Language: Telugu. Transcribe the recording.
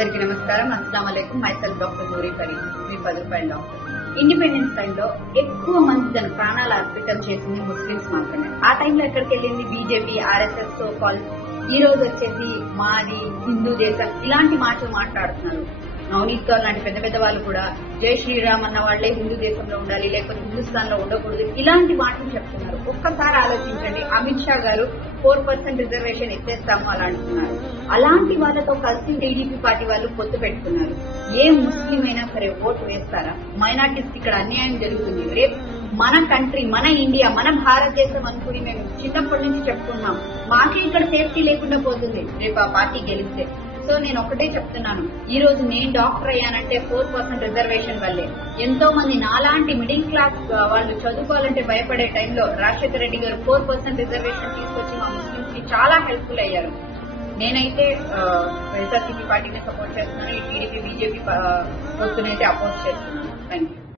అందరికీ నమస్కారం. అస్సలం మైసెల్ డాక్టర్ నూరి కరీ మీ పది రూపాయల డాక్టర్. ఇండిపెండెన్స్ టైంలో ఎక్కువ మంది తన ప్రాణాలు అర్పితం చేసింది ముస్లిమ్స్ మాత్రమే. ఆ టైంలో ఎక్కడికి వెళ్ళింది? బీజేపీ ఆర్ఎస్ఎస్తో కాల్. ఈ రోజు వచ్చేసి మాది హిందూ దేశం. ఇలాంటి మాటలు మాట్లాడుతున్నారు. నవనీత్ లాంటి పెద్ద పెద్ద వాళ్ళు కూడా జై శ్రీరామ్ అన్న వాళ్ళే హిందూ దేశంలో ఉండాలి లేకపోతే హిందుస్థాన్లో ఉండకూడదు. ఇలాంటి మాటలు చెప్తున్నారు. ఒక్కసారి ఆలోచించండి. అమిత్ షా గారు ఫోర్ పర్సెంట్ రిజర్వేషన్ ఇచ్చేస్తాము అలా అంటున్నారు. అలాంటి వాళ్ళతో కలిసి టీడీపీ పార్టీ వాళ్ళు పొత్తు పెట్టుకున్నారు ఏ ముస్లిం అయినా సరే ఓటు వేస్తారా? మైనార్టీస్ ఇక్కడ అన్యాయం జరుగుతుంది. రేపు మన కంట్రీ మన ఇండియా మన భారతదేశం అనుకుని మేము చిన్నప్పటి నుంచి చెప్తున్నాం. మాకే ఇక్కడ సేఫ్టీ లేకుండా పోతుంది. రేపు ఆ పార్టీ గెలిస్తే సో నేను ఒకటే చెప్తున్నాను. ఈ రోజు నేను డాక్టర్ అయ్యానంటే ఫోర్ పర్సెంట్ రిజర్వేషన్ వల్లే. ఎంతో మంది నాలాంటి మిడిల్ క్లాస్ వాళ్ళు చదువుకోవాలంటే భయపడే టైంలో రాజశేఖర రెడ్డి గారు ఫోర్ పర్సెంట్ రిజర్వేషన్ తీసుకొచ్చి మా ముస్లింస్కి చాలా హెల్ప్ఫుల్ అయ్యారు. నేనైతే వైఎస్ఆర్సీపీ పార్టీని సపోర్ట్ చేస్తున్నాను ఈ టీడీపీ బీజేపీ పొత్తునైతే అపోజ్ చేస్తున్నాను. Thank you